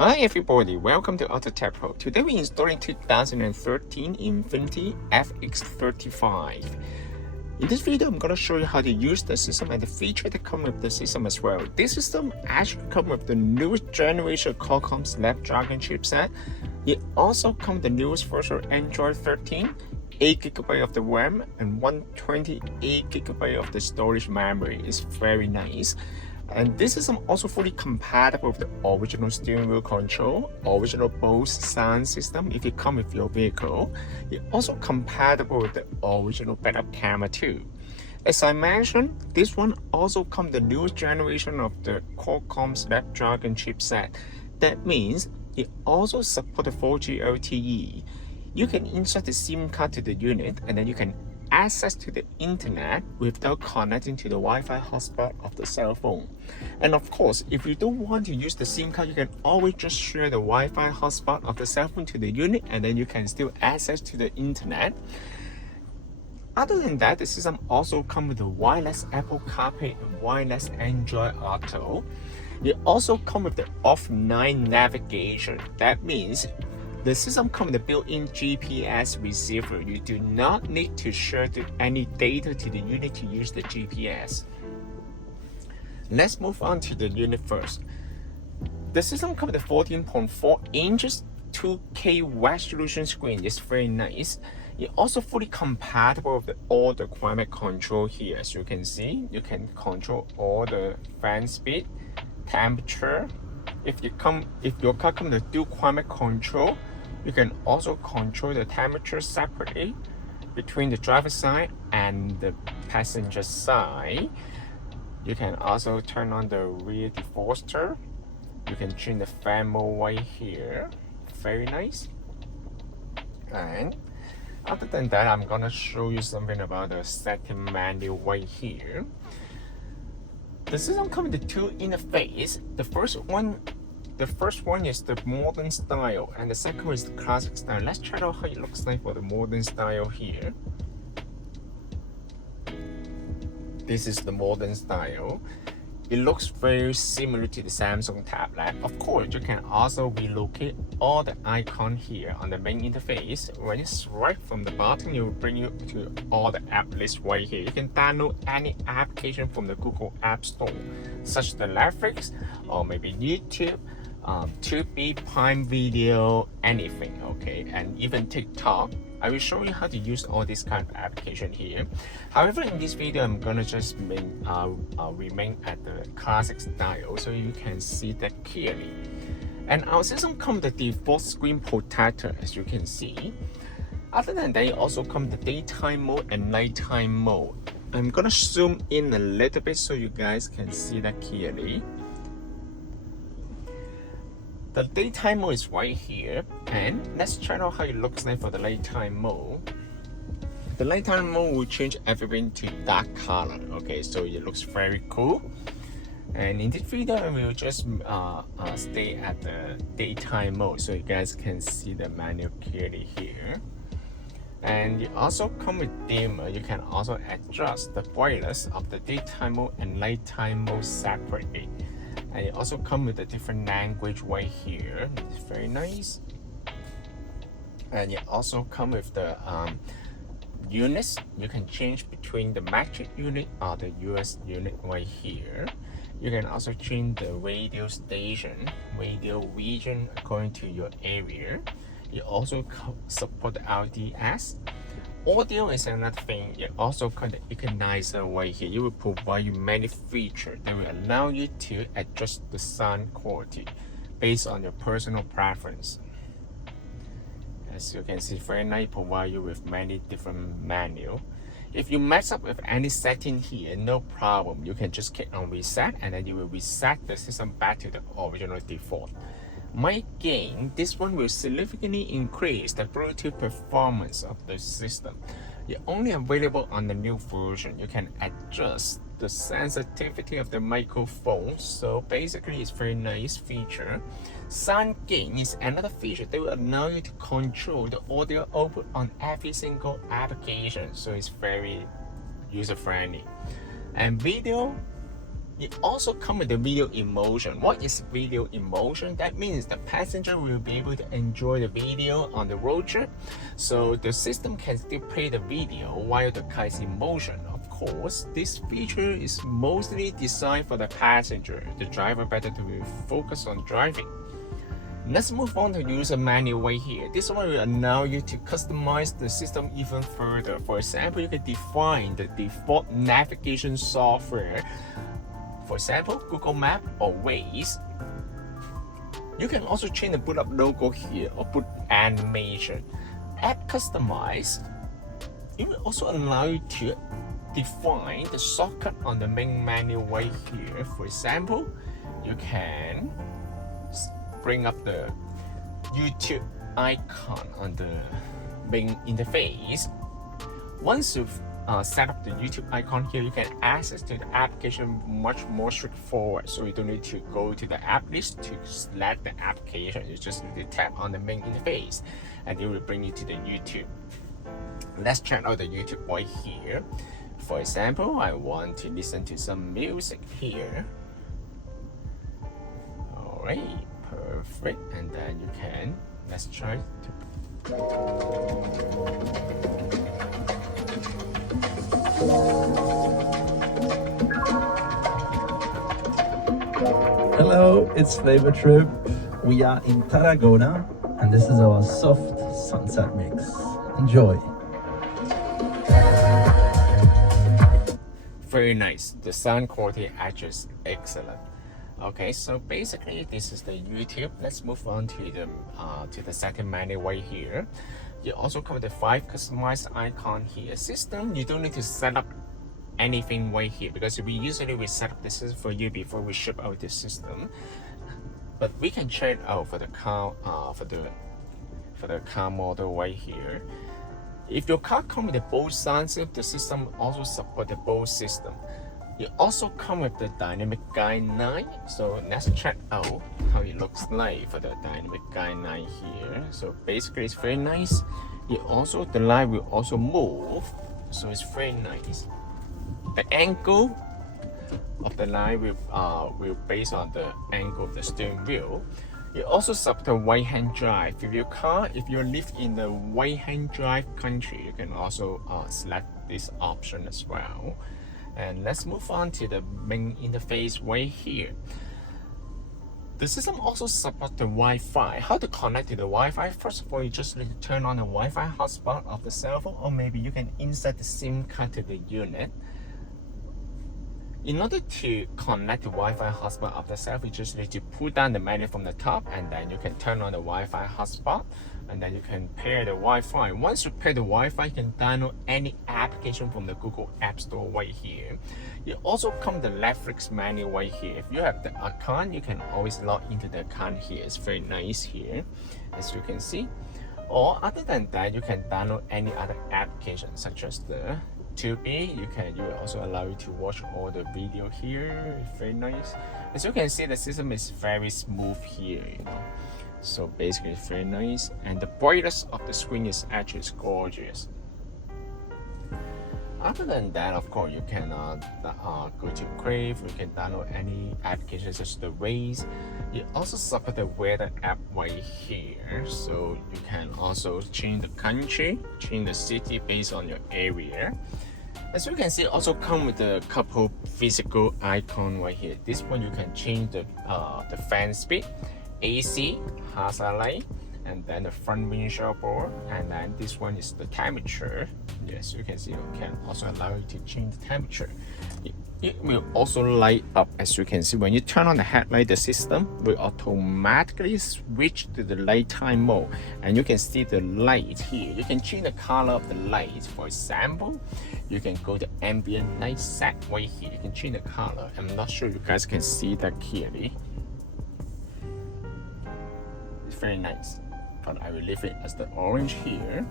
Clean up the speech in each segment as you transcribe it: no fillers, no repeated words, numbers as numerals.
Hi everybody, welcome to Autotecpro. Today we're installing 2013 Infiniti FX35. In this video, I'm going to show you how to use the system and the feature that come with the system as well. This system actually comes with the newest generation Qualcomm Snapdragon chipset. It also comes with the newest version of Android 13, 8GB of the RAM and 128GB of the storage memory. It's very nice. And this is also fully compatible with the original steering wheel control, original BOSE sound system if it comes with your vehicle. It's also compatible with the original backup camera too. As I mentioned, this one also comes the newest generation of the Qualcomm Snapdragon chipset. That means it also supports 4G LTE. You can insert the SIM card to the unit and then you can access to the internet without connecting to the Wi-Fi hotspot of the cell phone. And of course, if you don't want to use the SIM card, you can always just share the Wi-Fi hotspot of the cell phone to the unit and then you can still access to the internet. Other than that, the system also comes with the wireless Apple CarPlay and wireless Android Auto. It also comes with the offline navigation. That means the system comes with a built-in GPS receiver. You do not need to share any data to the unit to use the GPS. Let's move on to the unit first. The system comes with a 14.4 inches 2K resolution screen. It's very nice. It's also fully compatible with all the climate control here. As you can see, you can control all the fan speed, temperature. If your car comes with dual climate control, you can also control the temperature separately between the driver's side and the passenger side. You can also turn on the rear defroster. You can change the fan mode right here. Very nice. And other than that, I'm gonna show you something about the setting menu right here. The system comes with two interfaces. The first one is the modern style and the second one is the classic style. Let's check out how it looks like for the modern style here. This is the modern style. It looks very similar to the Samsung tablet. Of course, you can also relocate all the icons here on the main interface. When you swipe from the bottom, it will bring you to all the app list right here. You can download any application from the Google App Store, such as the Netflix or maybe YouTube, 2B, Prime Video, anything, okay, and even TikTok. I will show you how to use all this kind of application here. However, in this video, I'm gonna just remain at the classic style so you can see that clearly. And our system comes with the default screen protector, as you can see. Other than that, it also comes with the daytime mode and nighttime mode. I'm gonna zoom in a little bit so you guys can see that clearly. The daytime mode is right here, and let's check out how it looks like for the nighttime mode. The nighttime mode will change everything to dark color, okay, so it looks very cool. And in this video, I will just stay at the daytime mode so you guys can see the menu clearly here. And it also comes with dimmer. You can also adjust the brightness of the daytime mode and nighttime mode separately. And it also comes with a different language right here. It's very nice. And it also comes with the units. You can change between the metric unit or the US unit right here. You can also change the radio station, radio region according to your area. It also supports LDS. Audio is another thing. It also got the equalizer right here. It will provide you many features that will allow you to adjust the sound quality based on your personal preference. As you can see, very nice, provide you with many different menus. If you mess up with any setting here, no problem. You can just click on reset and then you will reset the system back to the original default. My gain, this one will significantly increase the Bluetooth performance of the system. It's only available on the new version. You can adjust the sensitivity of the microphone, so basically it's a very nice feature. Sound gain is another feature that will allow you to control the audio output on every single application, so it's very user-friendly. And video, It also comes with the video emotion. What is video emotion? That means the passenger will be able to enjoy the video on the road trip. So the system can still play the video while the car is in motion. Of course, this feature is mostly designed for the passenger. The driver better to focus on driving. Let's move on to user manual right here. This one will allow you to customize the system even further. For example, you can define the default navigation software. For example, Google Map or Waze. You can also change the boot up logo here or boot animation. App Customize. It will also allow you to define the shortcut on the main menu right here. For example, you can bring up the YouTube icon on the main interface. Once you've set up the YouTube icon here, you can access to the application much more straightforward. So you don't need to go to the app list to select the application. You just need to tap on the main interface and it will bring you to the YouTube. Let's check out the YouTube right here. For example, I want to listen to some music here. Alright, perfect. And then you can, let's try to Hello, it's Flavor Trip. We are in Tarragona and this is our soft sunset mix. Enjoy. Very nice. The sound quality actually is excellent. Okay, so basically this is the YouTube. Let's move on to the setting menu right here. You also cover the 5 customized icon here. System, you don't need to set up anything right here because we usually set up the system for you before we ship out the system. But we can check it out for the car for the car model right here. If your car comes with the BOSE sound system, the system also supports the BOSE system. It also comes with the dynamic guideline. So let's check out how it looks like for the dynamic guideline here. So basically it's very nice. It also, the line will also move. So it's very nice. The angle of the line will based on the angle of the steering wheel. It also supports right-hand drive. If your car, if you live in the right-hand drive country, you can also select this option as well. And let's move on to the main interface right here. The system also supports the Wi-Fi. How to connect to the Wi-Fi? First of all, you just need to turn on the Wi-Fi hotspot of the cell phone, or maybe you can insert the SIM card to the unit. In order to connect the Wi-Fi hotspot of the cell phone, you just need to pull down the menu from the top, and then you can turn on the Wi-Fi hotspot, and then you can pair the Wi-Fi. Once you pair the Wi-Fi, you can download any application from the Google App Store right here. You also come the Netflix menu right here. If you have the account, you can always log into the account here. It's very nice here, as you can see. Or other than that, you can download any other application such as the 2B. It will also allow you to watch all the video here. It's very nice. As you can see, the system is very smooth here, you know. So basically it's very nice, and the brightness of the screen is actually gorgeous. Other than that, of course, you can go to Crave. You can download any applications such as the Waze. You also support the weather app right here, so you can also change the country, change the city based on your area. As you can see, also come with a couple physical icon right here. This one you can change the fan speed, AC, hazard light, and then the front windshield board, and then this one is the temperature. Yes, you can see it can also allow you to change the temperature. It will also light up. As you can see, when you turn on the headlight, the system will automatically switch to the nighttime mode, and you can see the light here. You can change the color of the light. For example, you can go to ambient light set right here. You can change the color. I'm not sure you guys can see that clearly. It's very nice, but I will leave it as the orange here,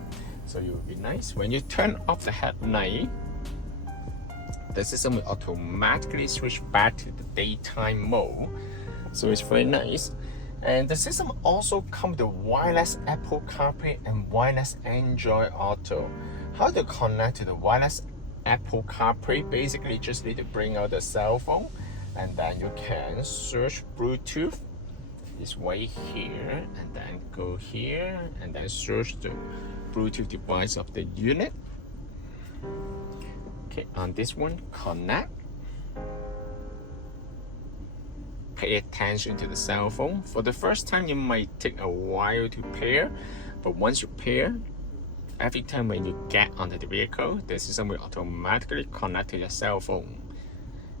so it will be nice. When you turn off the headlight, the system will automatically switch back to the daytime mode, so it's very nice. And the system also comes with wireless Apple CarPlay and wireless Android Auto. How to connect to the wireless Apple CarPlay? Basically, just need to bring out the cell phone, and then you can search Bluetooth. This way here, and then go here, and then search the Bluetooth device of the unit. Okay, on this one, connect. Pay attention to the cell phone. For the first time, you might take a while to pair, but once you pair, every time when you get onto the vehicle, the system will automatically connect to your cell phone.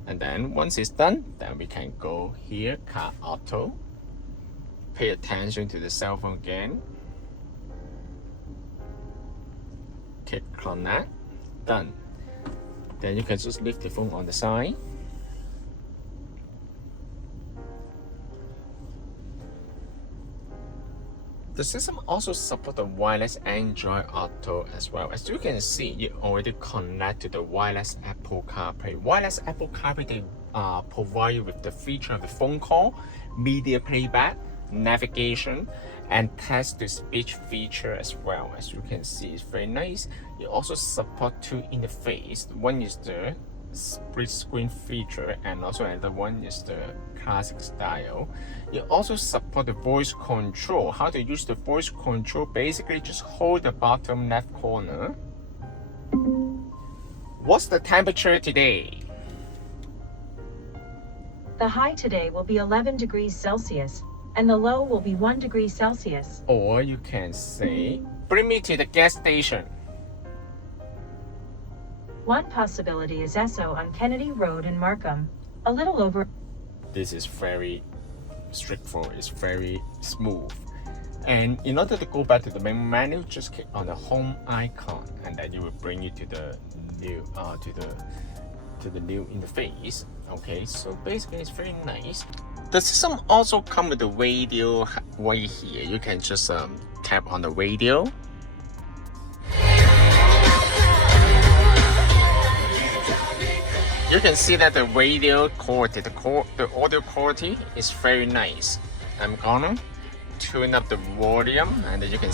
And then once it's done, then we can go here, Car Auto. Pay attention to the cell phone again. Click connect. Done. Then you can just leave the phone on the side. The system also supports the wireless Android Auto as well. As you can see, you already connect to the wireless Apple CarPlay. Wireless Apple CarPlay, they provide you with the feature of the phone call, media playback, navigation, and text-to-speech feature as well. As you can see, it's very nice. You also support two interface. One is the split screen feature, and also another one is the classic style. You also support the voice control. How to use the voice control? Basically, just hold the bottom left corner. What's the temperature today? The high today will be 11 degrees Celsius, and the low will be 1 degree Celsius. Or you can say, bring me to the gas station. One possibility is Esso on Kennedy Road in Markham, a little over. This is very straightforward, it's very smooth. And in order to go back to the main menu, just click on the home icon, and then it will bring you to the new to the new interface. Okay, so basically it's very nice. The system also comes with the radio right here. You can just tap on the radio. You can see that the radio quality, the audio quality is very nice. I'm gonna tune up the volume, and then you can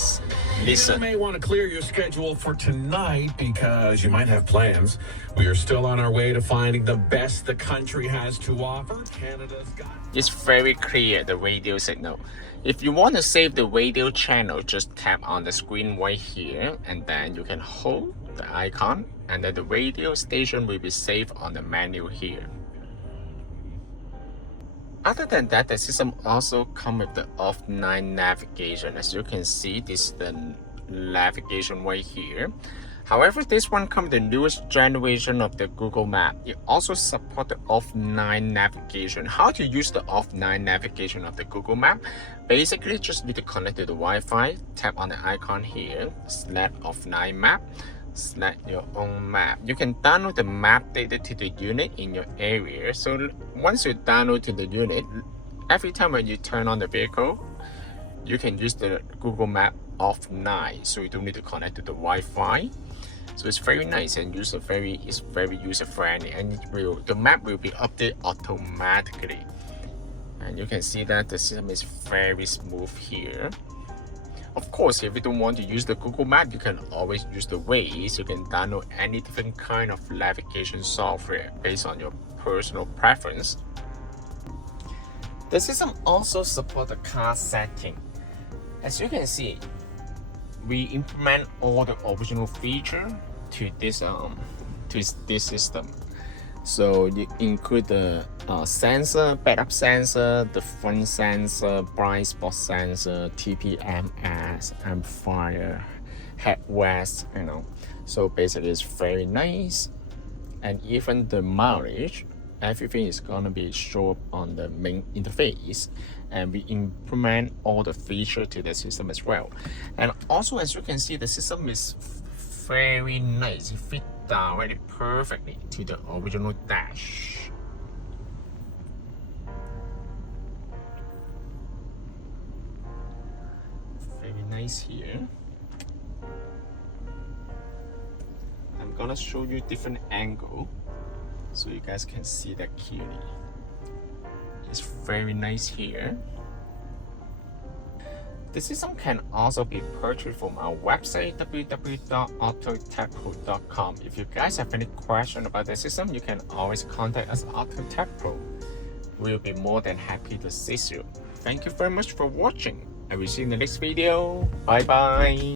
listen. You may want to clear your schedule for tonight because you might have plans. We are still on our way to finding the best the country has to offer. Canada's got. It's very clear, the radio signal. If you want to save the radio channel, just tap on the screen right here, and then you can hold the icon, and then the radio station will be saved on the menu here. Other than that, the system also comes with the offline navigation. As you can see, this is the navigation right here. However, this one comes with the newest generation of the Google Map. It also supports the offline navigation. How to use the offline navigation of the Google Map? Basically, just need to connect to the Wi-Fi, tap on the icon here, select offline map, select your own map. You can download the map data to the unit in your area. So once you download to the unit, every time when you turn on the vehicle, you can use the Google Map offline, so you don't need to connect to the Wi-Fi. So it's very nice and it's very user friendly, and the map will be updated automatically. And you can see that the system is very smooth here. Of course, if you don't want to use the Google Map, you can always use the Waze. You can download any different kind of navigation software based on your personal preference. The system also supports the car setting. As you can see, we implement all the original features to this system. So you include the sensor, backup sensor, the front sensor, blind spot sensor, TPMS, amplifier, headrest, So basically it's very nice. And even the mileage, everything is gonna be shown on the main interface. And we implement all the features to the system as well. And also, as you can see, the system is very nice. It fits down very perfectly to the original dash. Very nice here. I'm gonna show you different angle so you guys can see that clearly. It's very nice here. The system can also be purchased from our website www.autotecpro.com. If you guys have any question about the system, you can always contact us at Autotecpro. we'll be more than happy to assist you. Thank you very much for watching. I will see you in the next video. Bye bye.